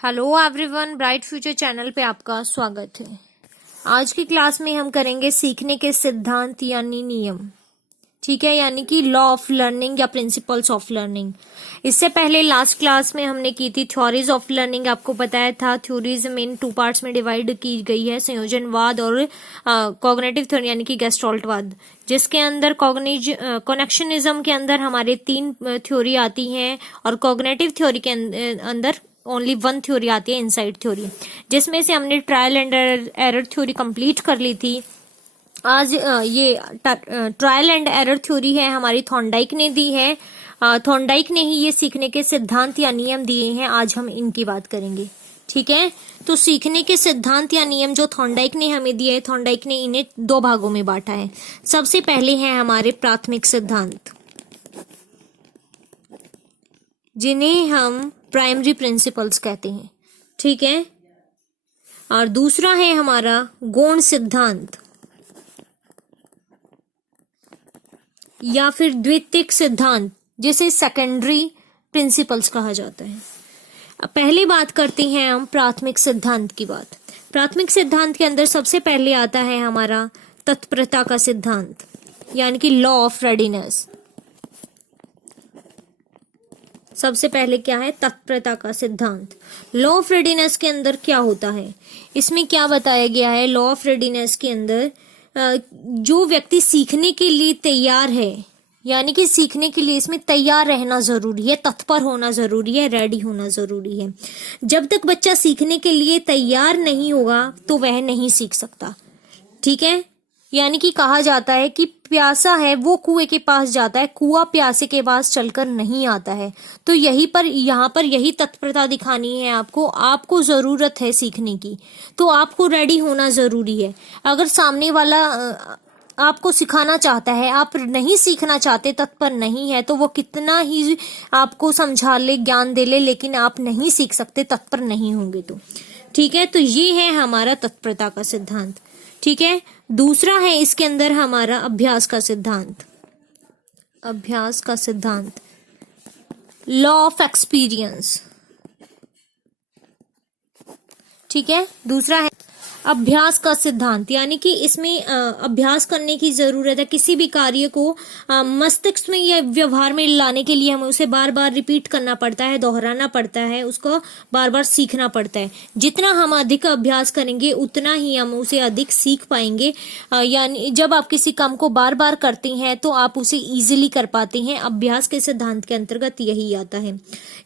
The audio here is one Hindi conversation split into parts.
Hello everyone, bright future channel पे आपका स्वागत है। आज की क्लास में हम करेंगे सीखने के सिद्धांत यानी नियम। ठीक है, यानी कि लॉ ऑफ लर्निंग या प्रिंसिपल्स ऑफ लर्निंग। इससे पहले लास्ट क्लास में हमने की थी थ्योरीज ऑफ लर्निंग। आपको बताया था थ्योरीज मेन टू पार्ट्स में डिवाइड की गई है, संयोजनवाद और कॉग्निटिव थ्योरी यानी कि गेस्टॉल्टवाद, जिसके अंदर कनेक्शनिज्म के अंदर हमारे 3 थ्योरी आती हैं और कॉग्निटिव थ्योरी के अंदर ओनली 1 थ्योरी आती है, इनसाइड थ्योरी, जिसमें से हमने trial and error theory complete कर ली थी। आज ये ट्रायल एंड एरर थ्योरी है हमारी, थॉर्नडाइक ने दी है। थॉर्नडाइक ने ही ये सीखने के सिद्धांत या नियम दिए हैं। आज हम इनकी बात करेंगे। ठीक है, तो सीखने के सिद्धांत या नियम जो थॉर्नडाइक ने हमें दिए है, थॉर्नडाइक ने इन्हें 2 भागों में बांटा है। सबसे पहले हैं हमारे प्राथमिक सिद्धांत, जिन्हें हम प्राइमरी प्रिंसिपल्स कहते हैं। ठीक है, और दूसरा है हमारा गौण सिद्धांत या फिर द्वितीयक सिद्धांत, जिसे सेकेंडरी प्रिंसिपल्स कहा जाता है। अब पहले बात करते हैं हम प्राथमिक सिद्धांत की बात। प्राथमिक सिद्धांत के अंदर सबसे पहले आता है हमारा तत्परता का सिद्धांत, यानी कि लॉ ऑफ रेडीनेस। सबसे पहले क्या है? तत्परता का सिद्धांत। लॉ ऑफ रेडीनेस के अंदर क्या होता है, इसमें क्या बताया गया है? लॉ ऑफ रेडीनेस के अंदर जो व्यक्ति सीखने के लिए तैयार है, यानी कि सीखने के लिए इसमें तैयार रहना जरूरी है, तत्पर होना जरूरी है, रेडी होना जरूरी है। जब तक बच्चा सीखने के लिए तैयार नहीं होगा तो वह नहीं सीख सकता। ठीक है, यानी कि कहा जाता है कि प्यासा है वो कुएं के पास जाता है, कुआं प्यासे के पास चलकर नहीं आता है। तो यहाँ पर यही तत्परता दिखानी है आपको जरूरत है सीखने की, तो आपको रेडी होना जरूरी है। अगर सामने वाला आपको सिखाना चाहता है, आप नहीं सीखना चाहते, तत्पर नहीं है, तो वो कितना ही आपको समझा ले, ज्ञान दे ले, लेकिन आप नहीं सीख सकते, तत्पर नहीं होंगे तो। ठीक है, तो ये है हमारा तत्परता का सिद्धांत। ठीक है, दूसरा है इसके अंदर हमारा अभ्यास का सिद्धांत। अभ्यास का सिद्धांत, लॉ ऑफ एक्सपीरियंस। ठीक है, दूसरा है अभ्यास का सिद्धांत, यानी कि इसमें अभ्यास करने की जरूरत है। किसी भी कार्य को मस्तिष्क में या व्यवहार में लाने के लिए हमें उसे बार बार रिपीट करना पड़ता है, दोहराना पड़ता है, उसको बार बार सीखना पड़ता है। जितना हम अधिक अभ्यास करेंगे उतना ही हम उसे अधिक सीख पाएंगे। यानी जब आप किसी काम को बार बार करते हैं तो आप उसे इजीली कर पाते हैं। अभ्यास के सिद्धांत के अंतर्गत यही आता है,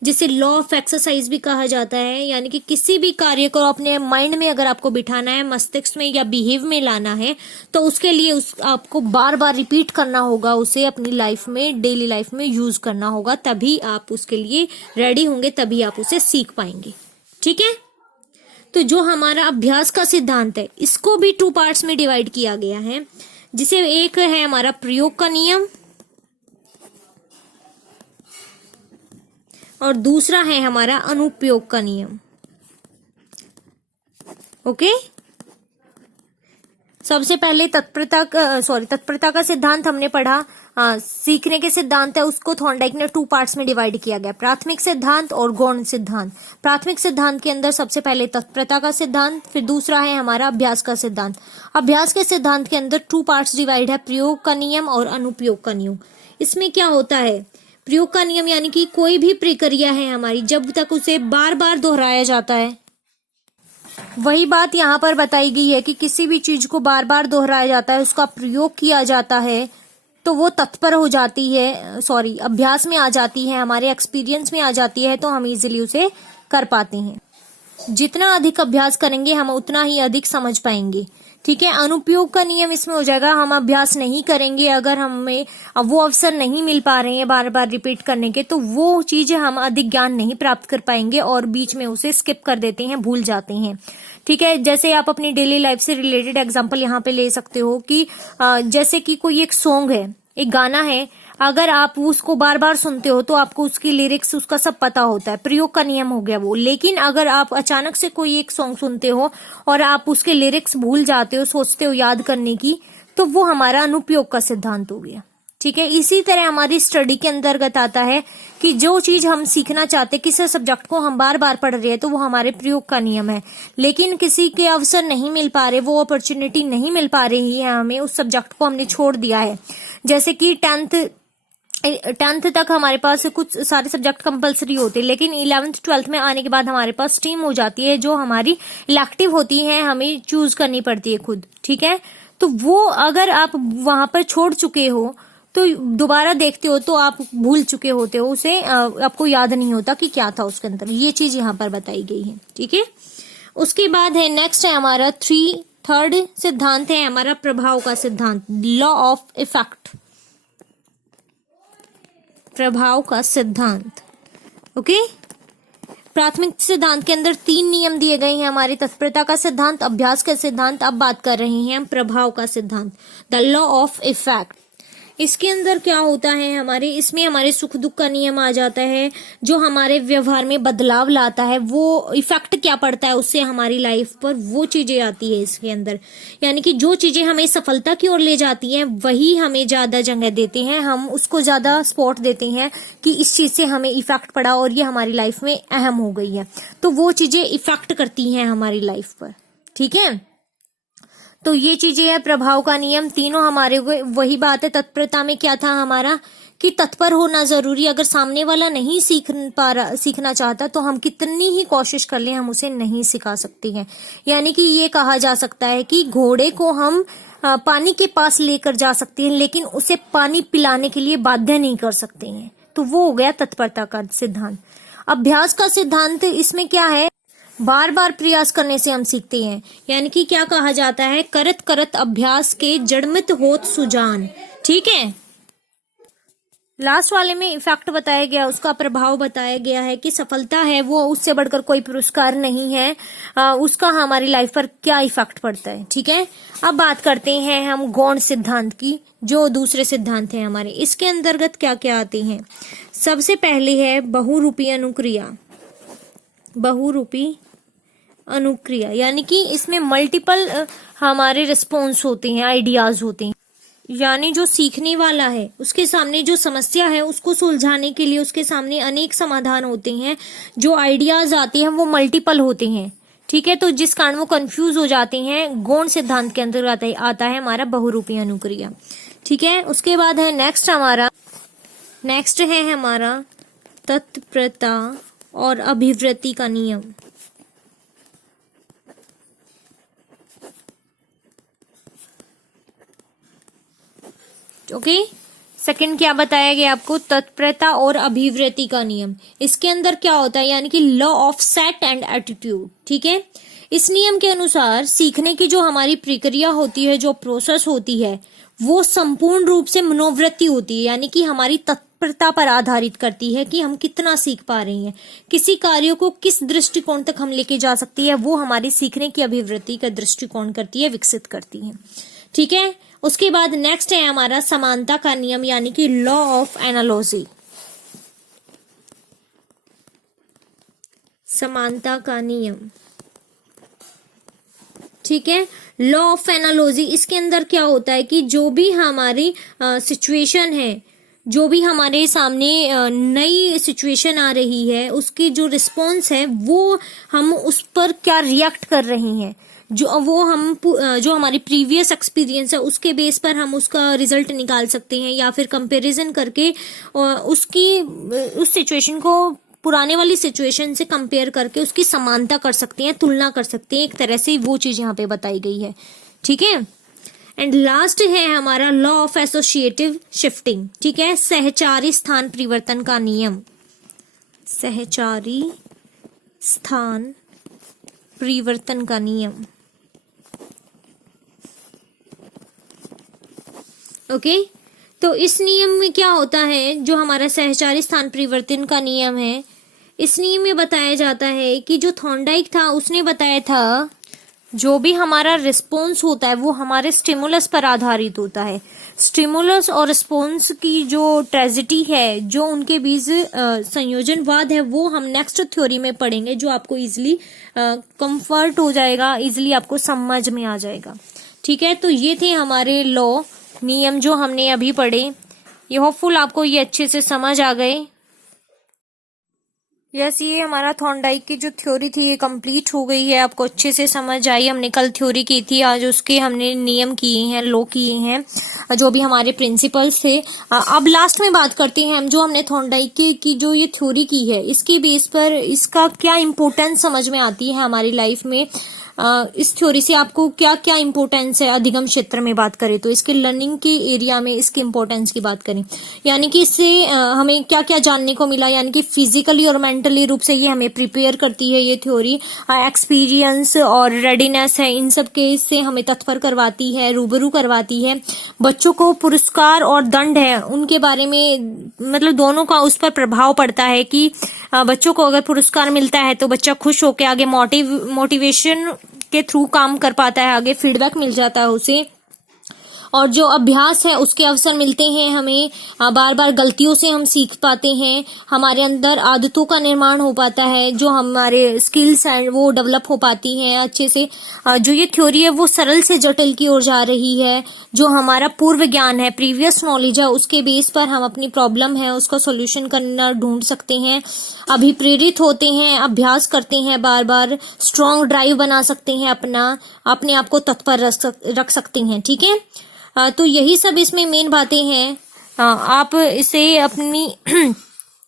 जिसे लॉ ऑफ एक्सरसाइज भी कहा जाता है। यानी कि किसी भी कार्य को अपने माइंड में अगर आपको बिठाना है, मस्तिष्क में या बिहेव में लाना है, तो उसके लिए आपको बार बार रिपीट करना होगा, उसे अपनी लाइफ में, डेली लाइफ में यूज करना होगा, तभी आप उसके लिए रेडी होंगे, तभी आप उसे सीख पाएंगे। ठीक है, तो जो हमारा अभ्यास का सिद्धांत है, इसको भी 2 पार्ट्स में डिवाइड किया गया है, जिसे एक है हमारा प्रयोग का नियम और दूसरा है हमारा अनुप्रयोग का नियम। ओके, सबसे पहले तत्परता का सिद्धांत हमने पढ़ा। सीखने के सिद्धांत है, उसको थॉर्नडाइक ने 2 पार्ट्स में डिवाइड किया गया, प्राथमिक सिद्धांत और गौण सिद्धांत। प्राथमिक सिद्धांत के अंदर सबसे पहले तत्परता का सिद्धांत, फिर दूसरा है हमारा अभ्यास का सिद्धांत। अभ्यास के सिद्धांत के अंदर 2 पार्ट्स डिवाइड है, प्रयोग का नियम और अनुप्रयोग का नियम। इसमें क्या होता है? प्रयोग का नियम यानी कि कोई भी प्रक्रिया है हमारी, जब तक उसे बार बार दोहराया जाता है, वही बात यहाँ पर बताई गई है कि किसी भी चीज को बार बार दोहराया जाता है, उसका प्रयोग किया जाता है, तो वो तत्पर हो जाती है, अभ्यास में आ जाती है, हमारे एक्सपीरियंस में आ जाती है, तो हम इजीली उसे कर पाते हैं। जितना अधिक अभ्यास करेंगे हम उतना ही अधिक समझ पाएंगे। ठीक है, अनुप्रयोग का नियम इसमें हो जाएगा, हम अभ्यास नहीं करेंगे, अगर हमें वो अवसर नहीं मिल पा रहे हैं बार बार रिपीट करने के, तो वो चीजें हम अधिक ज्ञान नहीं प्राप्त कर पाएंगे और बीच में उसे स्किप कर देते हैं, भूल जाते हैं। ठीक है, जैसे आप अपनी डेली लाइफ से रिलेटेड एग्जांपल यहाँ पे ले सकते हो कि जैसे कि कोई एक सॉन्ग है, एक गाना है, अगर आप उसको बार बार सुनते हो तो आपको उसकी लिरिक्स, उसका सब पता होता है, प्रयोग का नियम हो गया वो। लेकिन अगर आप अचानक से कोई एक सॉन्ग सुनते हो और आप उसके लिरिक्स भूल जाते हो, सोचते हो याद करने की, तो वो हमारा अनुप्रयोग का सिद्धांत हो गया। ठीक है, इसी तरह हमारी स्टडी के अंतर्गत आता है कि जो चीज हम सीखना चाहते, किसी सब्जेक्ट को हम बार बार पढ़ रहे हैं तो वो हमारे प्रयोग का नियम है, लेकिन किसी के अवसर नहीं मिल पा रहे, वो अपॉर्चुनिटी नहीं मिल पा रही है हमें, उस सब्जेक्ट को हमने छोड़ दिया है। जैसे कि टेंथ तक हमारे पास कुछ सारे सब्जेक्ट कंपलसरी होते हैं, लेकिन 11th 12th में आने के बाद हमारे पास स्ट्रीम हो जाती है जो हमारी इलेक्टिव होती है, हमें चूज करनी पड़ती है खुद। ठीक है, तो वो अगर आप वहां पर छोड़ चुके हो तो दोबारा देखते हो तो आप भूल चुके होते हो उसे, आपको याद नहीं होता कि क्या था उसके अंदर। ये चीज यहाँ पर बताई गई है। ठीक है, उसके बाद है नेक्स्ट है हमारा थर्ड सिद्धांत है हमारा प्रभाव का सिद्धांत, लॉ ऑफ इफेक्ट, प्रभाव का सिद्धांत। ओके, प्राथमिक सिद्धांत के अंदर 3 नियम दिए गए हैं हमारे, तत्परता का सिद्धांत, अभ्यास का सिद्धांत। अब बात कर रहे हैं हम प्रभाव का सिद्धांत, द लॉ ऑफ इफेक्ट। इसके अंदर क्या होता है हमारे, इसमें हमारे सुख दुख का नियम आ जाता है, जो हमारे व्यवहार में बदलाव लाता है, वो इफेक्ट क्या पड़ता है उससे हमारी लाइफ पर, वो चीजें आती है इसके अंदर। यानी कि जो चीजें हमें सफलता की ओर ले जाती हैं वही हमें ज्यादा जगह देते हैं, हम उसको ज्यादा सपोर्ट देते हैं कि इस चीज से हमें इफेक्ट पड़ा और ये हमारी लाइफ में अहम हो गई है, तो वो चीजें इफेक्ट करती हैं हमारी लाइफ पर। ठीक है, तो ये चीजें है प्रभाव का नियम, तीनों हमारे वही बात है। तत्परता में क्या था हमारा कि तत्पर होना जरूरी, अगर सामने वाला नहीं सीखना चाहता तो हम कितनी ही कोशिश कर लें हम उसे नहीं सिखा सकते हैं। यानी कि ये कहा जा सकता है कि घोड़े को हम पानी के पास लेकर जा सकते हैं, लेकिन उसे पानी पिलाने के लिए बाध्य नहीं कर सकते हैं। तो वो हो गया तत्परता का सिद्धांत। अभ्यास का सिद्धांत, इसमें क्या है, बार बार प्रयास करने से हम सीखते हैं। यानी कि क्या कहा जाता है, करत करत अभ्यास के जड़मित होत सुजान। ठीक है, लास्ट वाले में इफेक्ट बताया गया, उसका प्रभाव बताया गया है कि सफलता है वो उससे बढ़कर कोई पुरस्कार नहीं है, उसका हमारी लाइफ पर क्या इफेक्ट पड़ता है। ठीक है, अब बात करते हैं हम गौण सिद्धांत की, जो दूसरे सिद्धांत है हमारे। इसके अंतर्गत क्या क्या आते हैं, सबसे पहले है बहुरूपी अनुक्रिया, बहुरूपी अनुक्रिया, यानी कि इसमें मल्टीपल हमारे रिस्पॉन्स होते हैं, आइडियाज होते हैं। यानी जो सीखने वाला है उसके सामने जो समस्या है उसको सुलझाने के लिए उसके सामने अनेक समाधान होते हैं, जो आइडियाज आते हैं वो मल्टीपल होते हैं। ठीक है, तो जिस कारण वो कंफ्यूज हो जाते हैं, गौण सिद्धांत के अंतर्गत आता है हमारा बहुरूपी अनुक्रिया। ठीक है, उसके बाद है नेक्स्ट है हमारा तत्परता और अभिवृत्ति का नियम। ओके, सेकंड क्या बताया गया आपको, तत्परता और अभिवृत्ति का नियम। इसके अंदर क्या होता है, यानी कि law of set and attitude. ठीक है, इस नियम के अनुसार सीखने की जो हमारी प्रक्रिया होती है, जो प्रोसेस होती है, वो संपूर्ण रूप से मनोवृत्ति होती है, यानी कि हमारी तत्परता पर आधारित करती है कि हम कितना सीख पा रहे हैं, किसी कार्य को किस दृष्टिकोण तक हम लेके जा सकती है, वो हमारी सीखने की अभिवृत्ति का दृष्टिकोण करती है, विकसित करती है। ठीक है, उसके बाद नेक्स्ट है हमारा समानता का नियम, यानी कि लॉ ऑफ एनालॉजी, समानता का नियम। ठीक है, लॉ ऑफ एनालॉजी, इसके अंदर क्या होता है कि जो भी हमारी सिचुएशन है, जो भी हमारे सामने नई सिचुएशन आ रही है, उसकी जो रिस्पॉन्स है वो हम उस पर क्या रिएक्ट कर रहे हैं, जो हमारी प्रीवियस एक्सपीरियंस है उसके बेस पर हम उसका रिजल्ट निकाल सकते हैं, या फिर कंपैरिजन करके उस सिचुएशन को पुराने वाली सिचुएशन से कंपेयर करके उसकी समानता कर सकते हैं, तुलना कर सकते हैं। एक तरह से वो चीज यहाँ पे बताई गई है। ठीक है, एंड लास्ट है हमारा लॉ ऑफ एसोसिएटिव शिफ्टिंग। ठीक है, सहचारी स्थान परिवर्तन का नियम, सहचारी स्थान परिवर्तन का नियम। ओके, तो इस नियम में क्या होता है, जो हमारा सहचारी स्थान परिवर्तन का नियम है, इस नियम में बताया जाता है कि जो थॉर्नडाइक था उसने बताया था जो भी हमारा रिस्पॉन्स होता है वो हमारे स्टिमुलस पर आधारित होता है। स्टिमुलस और रिस्पॉन्स की जो ट्रेजेडी है, जो उनके बीच संयोजनवाद है, वो हम नेक्स्ट थ्योरी में पढ़ेंगे, जो आपको इजिली कंफर्ट हो जाएगा, इजिली आपको समझ में आ जाएगा। ठीक है, तो ये थे हमारे लॉ, नियम जो हमने अभी पढ़े। ये होपफुल आपको ये अच्छे से समझ आ गए। यस, ये हमारा थॉर्नडाइक की जो थ्योरी थी ये कंप्लीट हो गई है, आपको अच्छे से समझ आई। हमने कल थ्योरी की थी, आज उसके हमने नियम किए हैं, लॉ किए हैं, जो भी हमारे प्रिंसिपल्स थे। अब लास्ट में बात करते हैं हम, जो हमने थॉर्नडाइक की जो ये थ्योरी की है, इसके बेस पर इसका क्या इम्पोर्टेंस समझ में आती है हमारी लाइफ में। इस थ्योरी से आपको क्या क्या इम्पोर्टेंस है अधिगम क्षेत्र में बात करें तो, इसके लर्निंग के एरिया में इसके इम्पोर्टेंस की बात करें, यानी कि इससे हमें क्या क्या जानने को मिला, यानी कि फिजिकली और मेंटली रूप से ये हमें प्रिपेयर करती है ये थ्योरी। एक्सपीरियंस और रेडीनेस है, इन सब के से हमें तत्पर करवाती है, रूबरू करवाती है। बच्चों को पुरस्कार और दंड है उनके बारे में, मतलब दोनों का उस पर प्रभाव पड़ता है कि बच्चों को अगर पुरस्कार मिलता है तो बच्चा खुश होकर आगे मोटिवेशन के थ्रू काम कर पाता है, आगे फीडबैक मिल जाता है उसे। और जो अभ्यास है उसके अवसर मिलते हैं हमें, बार बार गलतियों से हम सीख पाते हैं, हमारे अंदर आदतों का निर्माण हो पाता है, जो हमारे स्किल्स हैं वो डेवलप हो पाती हैं अच्छे से। जो ये थ्योरी है वो सरल से जटिल की ओर जा रही है। जो हमारा पूर्व ज्ञान है, प्रीवियस नॉलेज है, उसके बेस पर हम अपनी प्रॉब्लम है उसका सोल्यूशन करना ढूंढ सकते हैं, अभिप्रेरित होते हैं, अभ्यास करते हैं, बार बार स्ट्रॉन्ग ड्राइव बना सकते हैं, अपने आप को तत्पर रख सकते हैं। ठीक है, तो यही सब इसमें मेन बातें हैं। आप इसे अपनी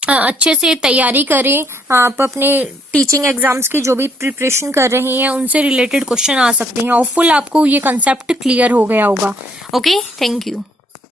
अच्छे से तैयारी करें। आप अपने टीचिंग एग्जाम्स की जो भी प्रिपरेशन कर रही हैं उनसे रिलेटेड क्वेश्चन आ सकते हैं। होपफुल आपको ये कंसेप्ट क्लियर हो गया होगा। Okay, thank you.